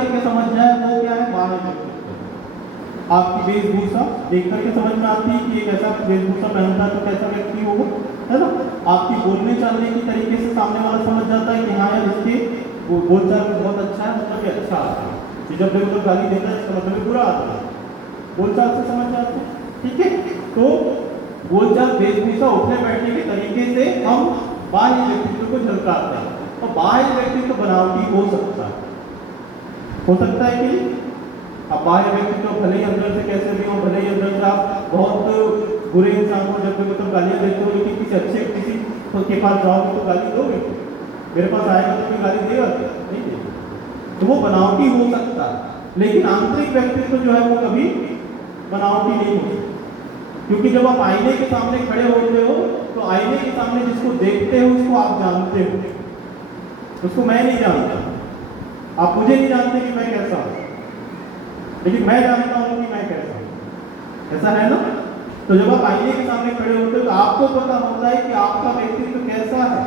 करके समझ जाए वो क्या है, बाह्य व्यक्तित्व। आपकी वेशभूषा देख करके समझ में आती है कि एक ऐसा वेशभूषा पहनता है तो कैसा व्यक्ति होगा, है ना। आपकी बोलने चालने की तरीके से सामने वाला समझ जाता है कि हाँ यार इसके बोलचाल में बहुत अच्छा है, मतलब ये अच्छा आता है। कि जब देखो तो गाली देता है इसका मतलब ये बुरा आता है, बोलचाल से समझ जाते हैं। ठीक है, तो बोलचाल, वेशभूषा, उठने बैठने के तरीके से हम बाह्य व्यक्तित्व को झलकाते हैं। और बाह्य व्यक्तित्व बनावटी हो सकता है कि नहीं? अब बाह्य व्यक्तित्व भले ही अंदर से कैसे भी हो, भले ही अंदर से आप बहुत बुरे इंसान हो, जब भी मतलब गालियाँ देते हो, लेकिन किसी अच्छे किसी के पास जाओगे तो गाली दोगे? मेरे पास आएगा तो भी गाली देगा? नहीं देगा। तो वो बनावटी हो सकता है, लेकिन आंतरिक व्यक्तित्व जो है वो कभी बनावटी नहीं हो सकता। क्योंकि जब आप आईने के सामने खड़े होते हो तो आईने के सामने जिसको देखते हो उसको आप जानते हो, उसको मैं नहीं जानता। आप मुझे नहीं जानते कि मैं कैसा हूँ, लेकिन मैं जानता हूँ कि मैं कैसा हूँ। ऐसा है ना? तो जब आप आईने के सामने खड़े होते हो तो आपको पता होता है कि आपका व्यक्तित्व कैसा है,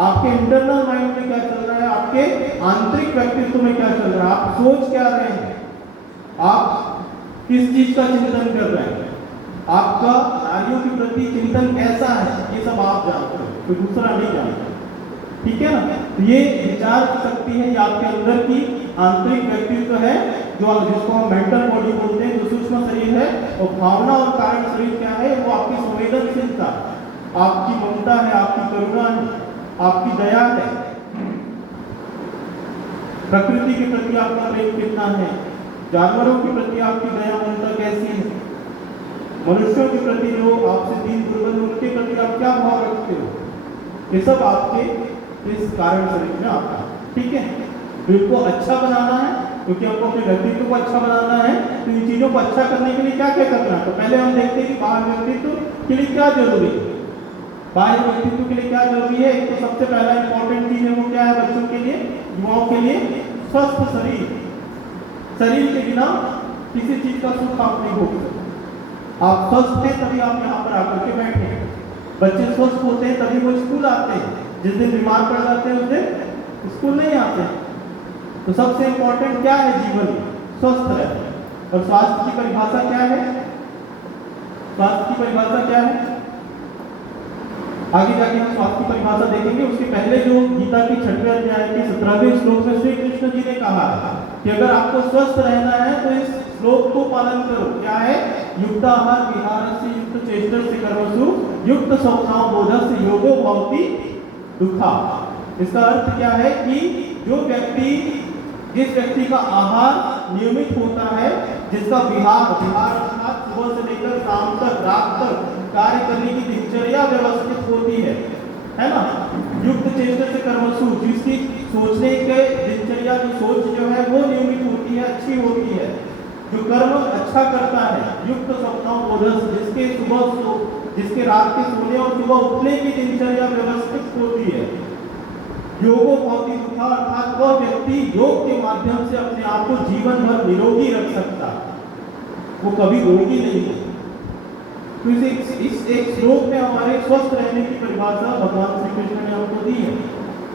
आपके इंटरनल माइंड में क्या चल रहा है, आपके आंतरिक व्यक्तित्व में क्या चल रहा है, आप सोच क्या रहे हैं, आप किस चीज का चिंतन कर रहे हैं, आपका नारियों के प्रति चिंतन कैसा है, ये सब आप जानते हो, कोई दूसरा नहीं जानता। ठीक है ना? तो ये विचार शक्ति है, ये आपके अंदर की आंतरिक व्यक्तित्व है, जो जिसको हम मेंटल बॉडी बोलते हैं, जो सूक्ष्म शरीर है। और भावना और कारण शरीर क्या है? वो आपकी संवेदनशीलता, आपकी ममता है, आपकी करुणा है, आपकी दया है, प्रकृति के प्रति आपका प्रेम कितना है, जानवरों के प्रति आपकी दया ममता कैसी है, मनुष्यों के प्रति जो आपसे दीन दुर्बल उनके प्रति आप क्या भाव रखते हो, ये सब आपके इस कारण शरीर में आता है। ठीक है, तो इनको अच्छा बनाना है, क्योंकि हमको अपने व्यक्तित्व को अच्छा बनाना है। तो इन चीजों को अच्छा करने के लिए क्या क्या करना है? तो पहले हम देखते हैं कि बाह्य व्यक्तित्व के लिए क्या जरूरी है। बाह्य व्यक्तित्व के लिए क्या जरूरी है? एक तो सबसे पहला इंपॉर्टेंट चीज है वो क्या है बच्चों के लिए, युवाओं के लिए? स्वस्थ शरीर। शरीर के बिना किसी चीज का सुख आप नहीं भोग सकते। आप स्वस्थ हैं तभी आप यहाँ पर आकर के बैठे हैं। बच्चे स्वस्थ होते हैं तभी वो स्कूल आते हैं, जिस दिन बीमार पड़ जाते हैं उस दिन स्कूल नहीं आते हैं। तो सबसे इंपॉर्टेंट क्या है जीवन में? स्वस्थ रहना। और स्वास्थ्य की परिभाषा क्या है? स्वास्थ्य की परिभाषा क्या है? आगे जाके हम स्वास्थ्य की परिभाषा देखेंगे। उसके पहले जो गीता की 6वें अध्याय के 17वें श्लोक में श्री कृष्ण जी ने कहा कि अगर आपको स्वस्थ रहना है तो इस श्लोक को पालन करो। क्या है? युक्ताहार विहारस्य युक्त चेष्टस्य कर्मसु युक्त स्वप्नाव बोधस्य योगो भवति दुःखा। इसका अर्थ क्या है कि जिस व्यक्ति का आहार नियमित होता है, जिसका विहार अर्थात सुबह से लेकर शाम तक, रात तक कार्य करने की दिनचर्या व्यवस्थित होती है ना? युक्त चेष्टा से कर्मसु, जिसकी सोचने के दिनचर्या की सोच जो है वो नियमित होती है, अच्छी होती है, जो कर्म अच्छा करता है। युक्त स्वप्नों बोधस, जिसके रात के सोने और सुबह उठने की दिनचर्या व्यवस्थित होती है। योगो भवति दुःखा, अर्थात वह व्यक्ति योग के माध्यम से अपने आप को जीवन भर निरोगी रख सकता है, वो कभी रोगी नहीं है। तो इस एक श्लोक में हमारे स्वस्थ रहने की परिभाषा भगवान श्री कृष्ण ने हमको दी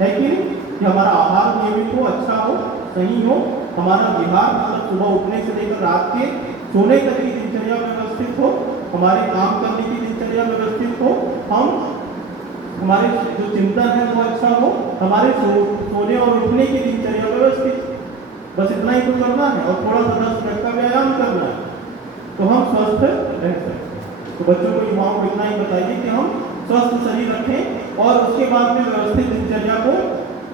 है कि हमारा आहार नियमित हो, अच्छा हो, सही हो, हमारा विहार मतलब सुबह उठने से लेकर रात के सोने तक की दिनचर्या व्यवस्थित हो, हमारे काम करने की दिनचर्या व्यवस्थित हो, हमारे जो चिंतन है वो अच्छा हो, हमारे सोने और उठने की दिनचर्या व्यवस्थित। बस इतना ही तो करना है और थोड़ा सा 10 मिनट का व्यायाम करना है, तो हम स्वस्थ रह सकते हैं। तो बच्चों को, युवाओं को इतना ही बताइए कि हम स्वस्थ शरीर रखें और उसके बाद में व्यवस्थित दिनचर्या को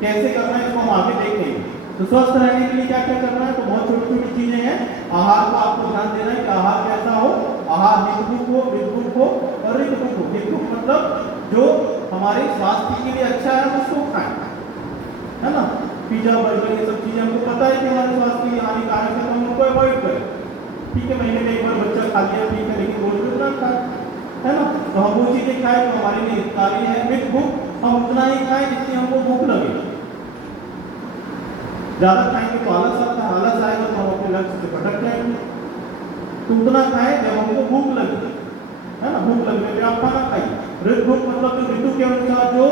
कैसे करना है इसको हम आगे देखेंगे। तो स्वस्थ रहने के लिए क्या क्या करना है? तो बहुत छोटी छोटी चीजें हैं। आहार को आपको ध्यान देना है कि आहार कैसा हो। आहार हितभुक हो, विद्भुक हो और ऋतभुक हो। हितभुक मतलब जो हमारे स्वास्थ्य के लिए अच्छा है उसको खाएं, है ना? पिज्जा, बर्गर, ये सब चीजें हमको पता है कि हमारे स्वास्थ्य के लिए हानिकारक है, तो हम उनको अवॉइड करें। ठीक है, महीने में एक बार बच्चा खा लिया ठीक है, लेकिन रोज रोज ना खाए, है ना? तो हम वो चीजें खाएं तो हमारे लिए हितकारी है। विद्भुक, हम उतना ही खाएं जितनी हमको भूख लगे। ज्यादा खाएंगे तो आलस आता है, आलस आएगा तो हम अपने लक्ष्य से भटक जाएंगे। तो उतना खाएं जब हमको भूख लगे, है ना? भूख लगने पे आप खाना खाइए। ऋतुभुक मतलब जो ऋतु के अनुसार जो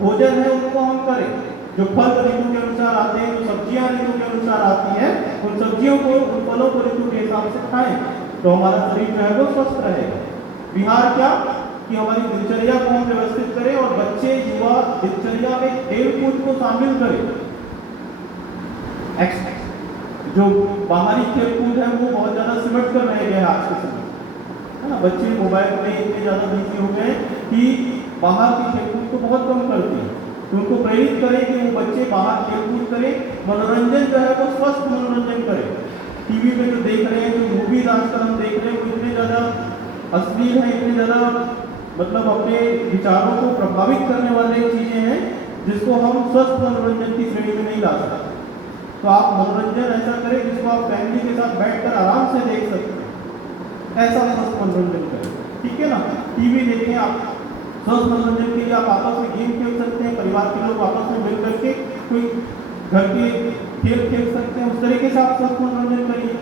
भोजन है उनको हम करें। जो फल ऋतु के अनुसार आते हैं, जो सब्जियां ऋतु के अनुसार आती हैं सब्जियों को, उन फलों को ऋतु के हिसाब से खाएं तो हमारा शरीर जो है वो स्वस्थ रहेगा। विहार क्या कि हमारी दिनचर्या को हम व्यवस्थित करें और बच्चे युवा दिनचर्या में खेल कूद को शामिल करें। जो बाहरी खेल कूद है वो बहुत ज्यादा सिमट कर रह गए आज के समय, है ना। बच्चे मोबाइल में इतने ज्यादा बिजी हो गए कि बाहर की खेल कूद को बहुत कम करते हैं। तो उनको प्रेरित करें कि वो बच्चे बाहर खेल कूद करें, मनोरंजन जो है वो स्वस्थ मनोरंजन करें। टीवी पे जो देख रहे हैं, जो मूवीज आजकल हम देख रहे हैं, वो इतने ज्यादा अश्लील है, इतने ज्यादा मतलब अपने विचारों को प्रभावित करने वाली चीजें हैं जिसको हम स्वस्थ मनोरंजन की श्रेणी में नहीं ला सकते। तो आप मनोरंजन ऐसा करें जिसको आप फैमिली के साथ बैठकर आराम से देख सकते हैं, ऐसा स्वस्थ मनोरंजन करें, ठीक है ना। टीवी देखें आप, स्वस्थ मनोरंजन के लिए आप आपस में गेम खेल सकते हैं, परिवार के लोग आपस में मिल करके कोई घर के खेल खेल सकते हैं, उस तरीके से आप स्वस्थ मनोरंजन करिए।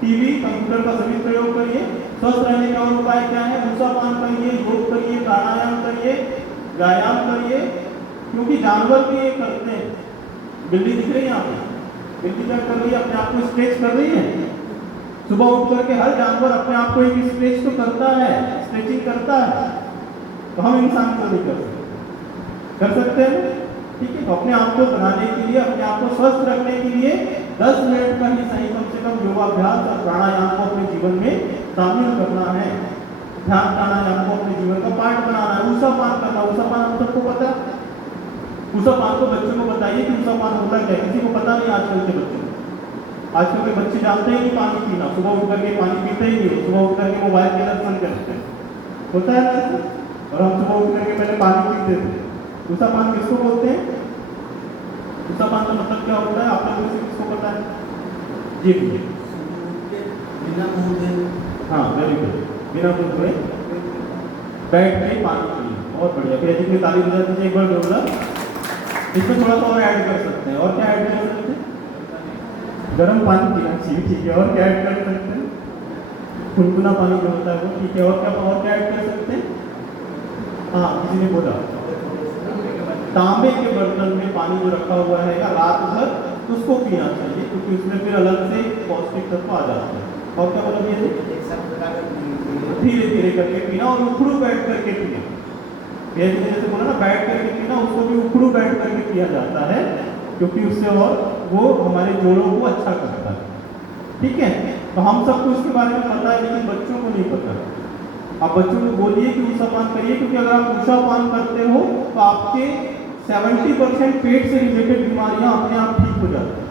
टीवी कंप्यूटर का सभी प्रयोग करिए। स्वस्थ रहने का और उपाय क्या है? ऊर्जापान करिए, योग करिए, प्राणायाम करिए, व्यायाम करिए, क्योंकि जानवर भी ये करते हैं। बिल्ली दिख रही है यहाँ पे, बिल्ली क्या कर रही है? अपने आप को स्ट्रेच कर रही है। सुबह उठ करके हर जानवर अपने आप को एक स्ट्रेच तो करता है, स्ट्रेचिंग करता है, तो हम इंसान को नहीं कर सकते हैं, ठीक है। तो अपने आप को बनाने के लिए, अपने आप को स्वस्थ रखने के लिए 10 मिनट का ही सही कम से कम योगाभ्यास और प्राणायाम को अपने जीवन में शामिल करना है। ध्यान प्राणायाम को अपने जीवन का पार्ट बनाना है। ऊषापान करना, ऊषापान हम सबको पता है। ऊषापान को बच्चों को बताइए कि ऊषापान होता क्या है, किसी को पता नहीं आजकल के बच्चों को। आजकल के बच्चे जानते ही नहीं पानी पीना, सुबह उठ करके पानी पीते ही नहीं, सुबह उठ करके मोबाइल के दर्शन करते हैं, होता है ना। और हम सुबह उठ करके पहले पानी पीते थे। ऊषापान किसको बोलते हैं? ऊषापान का मतलब क्या होता है आप लोगों से किसको पता है? जी बिना मुंह धोए, हाँ वेरी गुड, बिना मुंह धोए बैठ के पानी पिए, बहुत बढ़िया। फिर जितनी तारीफ हो जाती है एक बार बोला। इसमें थोड़ा सा और ऐड कर सकते हैं। और क्या ऐड कर सकते हैं? गर्म पानी पीना चाहिए, ठीक है। और क्या ऐड कर सकते हैं? गुनगुना पानी जो होता है वो, ठीक है। और क्या ऐड कर सकते हैं? हाँ किसी ने बोला तांबे के बर्तन में पानी जो रखा हुआ है रात भर उसको पीना चाहिए, क्योंकि उसमें फिर अलग से पौष्टिक तत्व आ जाते हैं। और क्या मतलब ये धीरे धीरे करके पीना और उखड़ू बैठ करके पीना। जैसे बोला ना बैठ करके पीना, उसको भी उखड़ू बैठ करके पिया जाता है, क्योंकि उससे और वो हमारे जोड़ों को अच्छा करता है, ठीक है। तो हम सबको इसके बारे में पता है, लेकिन बच्चों को नहीं पता। आप बच्चों को बोलिए कि ऊषापान करिए, क्योंकि अगर आप ऊषापान करते हो तो आपके 70% पेट से रिलेटेड बीमारियां अपने आप ठीक हो जाती हैं।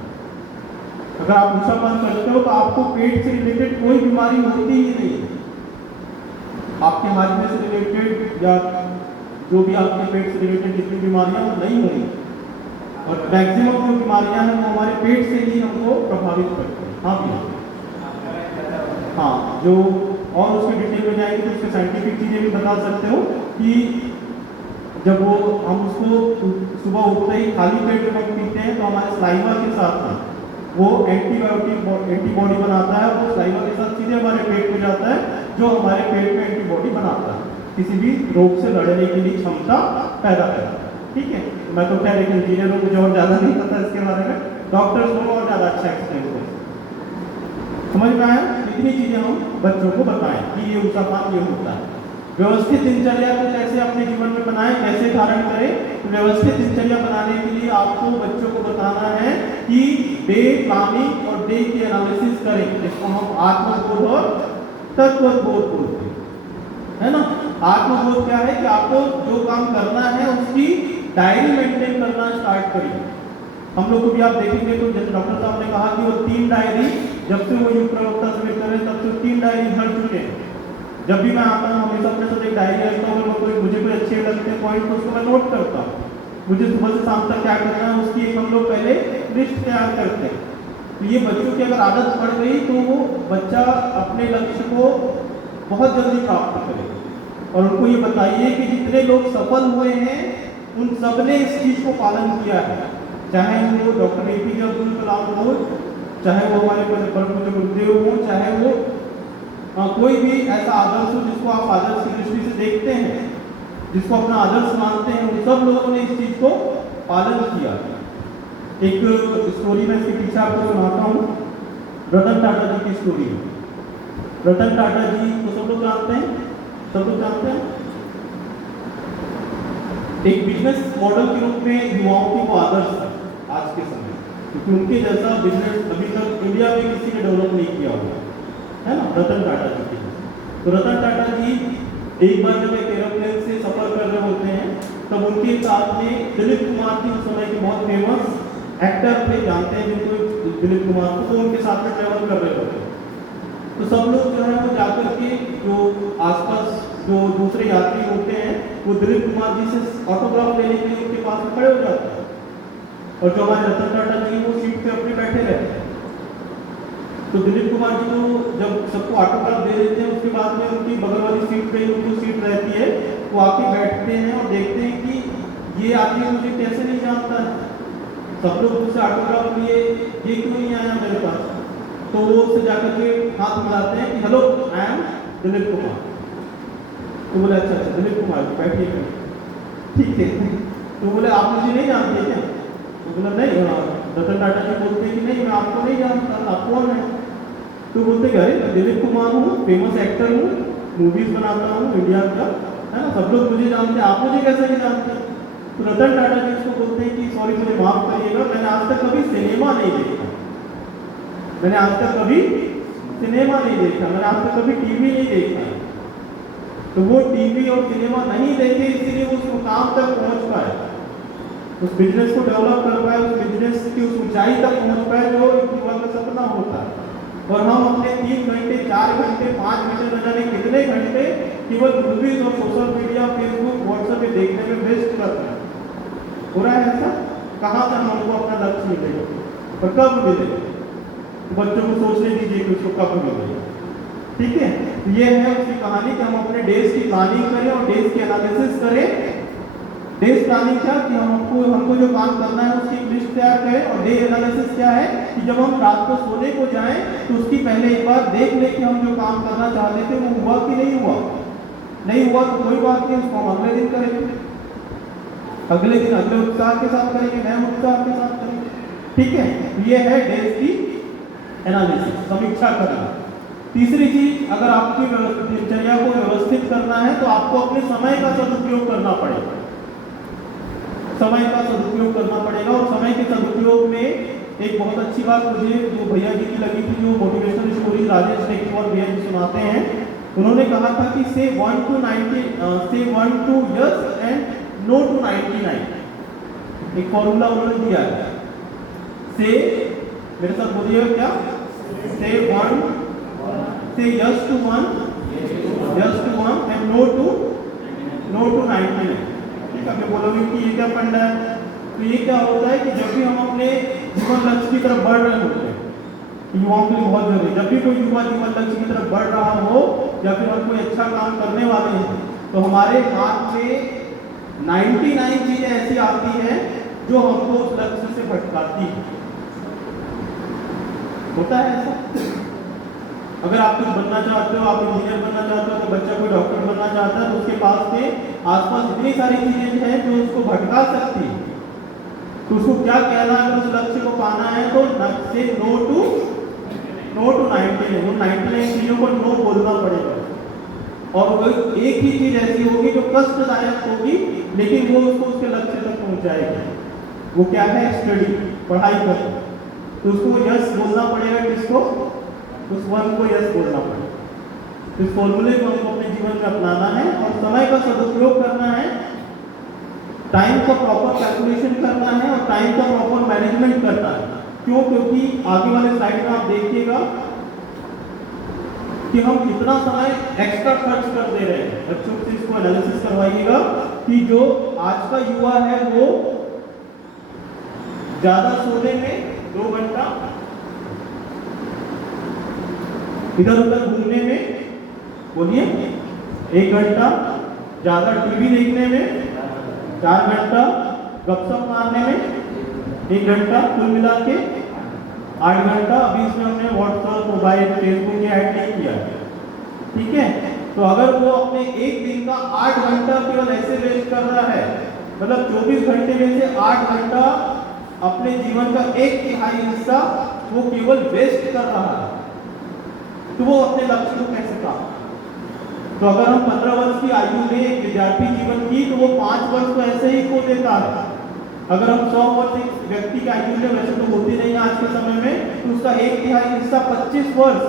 अगर आप ऊषापान करते हो तो आपको पेट से रिलेटेड कोई बीमारी होती ही नहीं। आपके हाजमे से रिलेटेड या जो भी आपके पेट से रिलेटेड जितनी बीमारियां वो नहीं होंगी, और मैक्सिमम जो बीमारियां हैं वो हमारे पेट से ही हमको प्रभावित करती हैं। हाँ भैया, हाँ जो और उसके डिटेल में जाएंगे तो उसके साइंटिफिक चीज़ें भी बता सकते हो कि जब वो हम उसको सुबह उठते ही खाली पेट में पीते हैं तो हमारे स्लाइवा के साथ में वो एंटीबॉडी बनाता है। वो स्लाइवा के साथ सीधे हमारे पेट में जाता है, जो हमारे पेट में एंटीबॉडी बनाता है, किसी भी रोग से लड़ने के लिए क्षमता पैदा करता है, ठीक है। मैं तो क्या, लेकिन इंजीनियरों को जो और ज़्यादा नहीं पता इसके बारे में, डॉक्टर्स को और ज़्यादा अच्छा एक्सप्लेन करें। समझ में आया? इतनी चीज़ें हम बच्चों को बताएं कि ये ऊषापान ये होता है। व्यवस्थित दिनचर्या को कैसे अपने जीवन में बनाएं, कैसे धारण करें। तो व्यवस्थित दिनचर्या बनाने के लिए आपको बच्चों को बताना है कि डे प्लानिंग और डे की एनालिसिस करें, जिसको हम आत्मबोध और तत्वबोध बोलते हैं, है ना। आत्मबोध क्या है कि आपको जो काम करना है उसकी डायरी मेंटेन करना स्टार्ट करिए। हम लोग को भी आप देखेंगे तो जैसे डॉक्टर साहब ने कहा कि वो 3 डायरी जब से वो युग प्रवक्ता से कर रहे हैं तब से 3 डायरी भर चुके हैं। जब भी मैं आता हूँ हमेशा अपने साथ एक डायरी रखता हूँ, मुझे कोई अच्छे लगते हैं पॉइंट तो उसको मैं नोट करता हूँ। मुझे सुबह से शाम तक क्या करना है उसकी एक हम लोग पहले लिस्ट तैयार करते हैं। तो ये बच्चों की अगर आदत पड़ गई तो वो बच्चा अपने लक्ष्य को बहुत जल्दी प्राप्त करेगा। और उनको ये बताइए कि जितने लोग सफल हुए हैं उन सब ने इस चीज़ को पालन किया है, चाहे वो डॉक्टर APJ अब्दुल कलाम हो, चाहे वो हमारे परम पूज्य गुरुदेव हो, चाहे वो कोई भी ऐसा आदर्श हो जिसको आप आदर्श की दृष्टि से देखते हैं, जिसको अपना आदर्श मानते हैं, उन सब लोगों ने इस चीज़ को पालन किया। एक स्टोरी में इसके पीछे आपको सुनाता हूँ। रतन टाटा जी की स्टोरी है। रतन टाटा जी को सब लोग जानते हैं, सब लोग जानते हैं। एक बिजनेस मॉडल के रूप में युवाओं की वो आदर्श है आज के समय, क्योंकि उनके जैसा बिजनेस अभी तक इंडिया में किसी ने डेवलप नहीं किया हुआ है ना, रतन टाटा जी की। तो रतन टाटा जी एक बार जब एक एरोप्लेन से सफर कर रहे होते हैं, तब उनके साथ में दिलीप कुमार जी उस समय के बहुत फेमस एक्टर थे, जानते हैं जिनको दिलीप कुमार को, तो उनके साथ में ट्रेवल कर रहे होते हैं। तो सब लोग जो है वो जाकर के जो आसपास जो दूसरे यात्री होते हैं वो दिलीप कुमार जी से ऑटोग्राफ लेने के लिए उनके पास में खड़े हो जाते हैं, और जो हमारे रतन टाटा जी वो सीट पे अपने बैठे रहते हैं। तो दिलीप कुमार जी को जब सबको ऑटोग्राफ दे देते हैं, उसके बाद में उनकी बगल वाली सीट पे उनको सीट रहती है, वो आके बैठते हैं और देखते हैं कि ये आदमी मुझे कैसे नहीं जानता है, सब लोग मुझसे ऑटोग्राफ लिए, ये क्यों नहीं आया मेरे पास। तो वो उससे जाकर के हाथ मिलाते हैं कि hello I am Dilip Kumar. तो बोले अच्छा अच्छा दिलीप कुमार जी बैठिए, ठीक है। तो बोले आप मुझे नहीं जानते क्या? तो बोला नहीं, रतन टाटा जी बोलते हैं कि नहीं मैं आपको नहीं जानता, आप कौन है? तो बोलते कि अरे दिलीप कुमार हूँ, फेमस एक्टर हूँ, मूवीज बनाता हूँ इंडिया का, है ना, सब लोग मुझे जानते हैं, आप मुझे कैसे नहीं जानते? तो रतन टाटा जी उसको बोलते हैं कि सॉरी मुझे माफ करिएगा, मैंने आज तक कभी सिनेमा नहीं देखा, मैंने आज तक कभी सिनेमा नहीं देखा, मैंने आज तक कभी टीवी नहीं देखा। तो वो टीवी और सिनेमा नहीं देखे, इसीलिए वो उस मुकाम तक पहुंच पाए, उस बिजनेस को डेवलप कर पाए, उस बिजनेस की उस ऊंचाई तक पहुंच पाए जो एक युवा का सपना होता है। और हम अपने 3 घंटे 4 घंटे 5 घंटे न जाने कितने घंटे केवल मूवीज और सोशल मीडिया फेसबुक व्हाट्सएप पे देखने में वेस्ट करते हैं। हो रहा है ऐसा? कहाँ तक हमको अपना लक्ष्य मिलेगा और कब मिलेगा? बच्चों को सोचने दीजिए कि उसको कब मिलेगा। ठीक है, ये है उसकी कहानी कि हम अपने डेज की प्लानिंग करें और डेज की एनालिसिस करें। डेज प्लानिंग क्या कि हमको जो काम करना है उसकी लिस्ट तैयार करें, और डे एनालिसिस क्या है कि जब हम रात को सोने को जाएं तो उसकी पहले एक बार देख लें कि हम जो काम करना चाहते थे वो हुआ कि नहीं हुआ। नहीं हुआ तो कोई बात नहीं, उसको हम अगले दिन करेंगे, अगले दिन अगले उत्साह के साथ करेंगे, नए उत्साह के साथ करेंगे। ठीक है, ये है डेज की एनालिसिस, समीक्षा करना। तीसरी चीज, अगर आपकी दिनचर्या को व्यवस्थित करना है तो आपको अपने समय का सदुपयोग करना पड़ेगा, समय का सदुपयोग करना पड़ेगा। और समय के सदुपयोग में एक बहुत अच्छी बात मुझे जो भैया जी की लगी थी, जो मोटिवेशनल स्टोरी राजेश टेक्की और भैया जी सुनाते हैं, उन्होंने कहा था कि से 1 to yes and no to 99। एक फॉर्मूला उन्होंने दिया है, से मेरे साथ बोलिए क्या, से yes to 1 and no to 99। ठीक है, मैं बोलूँगी कि ये क्या फंडा है। तो ये क्या होता है कि जब भी हम अपने जीवन लक्ष्य की तरफ बढ़ रहे होते हैं, युवाओं के लिए बहुत जरूरी है, जब भी कोई युवा जीवन लक्ष्य की तरफ बढ़ रहा हो या फिर हम कोई अच्छा काम करने वाले हैं, तो हमारे हाथ में 99 चीजें ऐसी आती हैं जो हमको उस लक्ष्य से भटकाती है। होता है ऐसा? अगर आप कुछ बनना चाहते हो, आप इंजीनियर बनना चाहते हो, तो बच्चा कोई डॉक्टर बनना चाहता है, तो उसके पास में आसपास इतनी सारी चीजें हैं जो उसको भटका सकती है। तो उसको क्या कहना है, उस लक्ष्य को पाना है तो से नो टू 99, वो 99 चीजों को नो बोलना पड़ेगा। और कोई एक ही चीज ऐसी होगी जो कष्टदायक होगी, लेकिन वो उसको उसके लक्ष्य तक पहुंचाएगी। वो क्या है? स्टडी, पढ़ाई कर। तो उसको यस बोलना पड़ेगा, किसको? उस वन को यस बोलना पड़ेगा। इस फॉर्मूले को हमको अपने जीवन में अपनाना है और समय का सदुपयोग करना है, टाइम का प्रॉपर कैलकुलेशन करना है और टाइम का प्रॉपर मैनेजमेंट करना है। क्यों? क्योंकि आगे वाले स्लाइड में आप देखिएगा कि हम कितना समय एक्स्ट्रा खर्च कर दे रहे हैं। बच्चों से इसको एनालिसिस करवाइएगा कि जो आज का युवा है वो ज्यादा सोने में 2 घंटा, इधर उधर घूमने में बोलिए 1 घंटा, ज्यादा टीवी देखने में 4 घंटा, गपशप मारने में 1 घंटा, कुल मिला के 8 घंटा। अभी इसमें हमने व्हाट्सएप, मोबाइल, फेसबुक ये ऐड नहीं किया। ठीक है, तो अगर वो अपने एक दिन का 8 घंटा केवल ऐसे वेस्ट कर रहा है, मतलब 24 घंटे में से 8 घंटा अपने जीवन का 1/3 हिस्सा वो केवल वेस्ट कर रहा है, तो वो अपने लक्ष्य को कैसे प्राप्त? तो अगर हम 15 वर्ष की आयु में एक विद्यार्थी जीवन की, तो वो 5 वर्ष तो ऐसे ही खो देता है। अगर हम 100 वर्ष एक व्यक्ति की आयु में, वैसे तो होती नहीं आज के समय में, तो उसका 1/3 हिस्सा 25 वर्ष,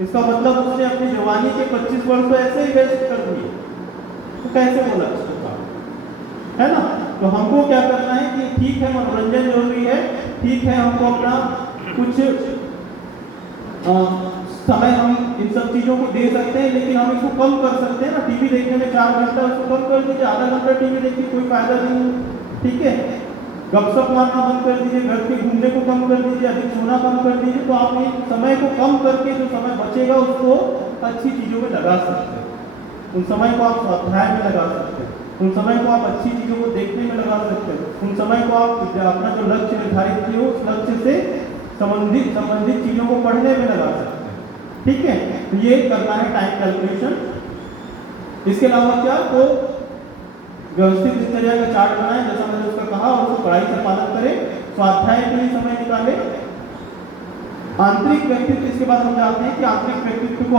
इसका मतलब उसने अपनी जवानी के 25 वर्ष तो ऐसे ही वेस्ट कर दिए, तो कैसे वो लक्ष्य का, है ना? तो हमको क्या करना है कि ठीक है मनोरंजन जरूरी है, ठीक है हमको अपना कुछ समय हम इन सब चीजों को दे सकते हैं, लेकिन हम इसको कम कर सकते हैं ना। टीवी देखने में 4 घंटा उसको कम कर दीजिए, आधा घंटा टीवी देखिए, कोई फायदा नहीं, ठीक है। गपशप मारना बंद कर दीजिए, घर के घूमने को कम कर दीजिए, अधिक सोना कम कर दीजिए, तो आप ये समय को कम करके जो समय बचेगा उसको अच्छी चीजों में लगा सकते हैं। उन समय को आप स्वाध्याय में लगा सकते हैं, उन समय को आप अच्छी चीजों को देखने में लगा सकते हैं, उन समय को आप अपना जो लक्ष्य निर्धारित किए हो उस लक्ष्य से संबंधित चीजों को पढ़ने में लगा सकते हैं, ठीक है। तो ये करना है टाइम कैलकुलेशन। इसके अलावा क्या, तो व्यवस्थित दिनचर्या का चार्ट बनाएं, जैसा मैंने उसका कहा, और उसको पढ़ाई से पालन करें, स्वाध्याय के लिए समय निकालें। आंतरिक व्यक्तित्व, इसके बाद हम जानते हैं कि आंतरिक व्यक्तित्व को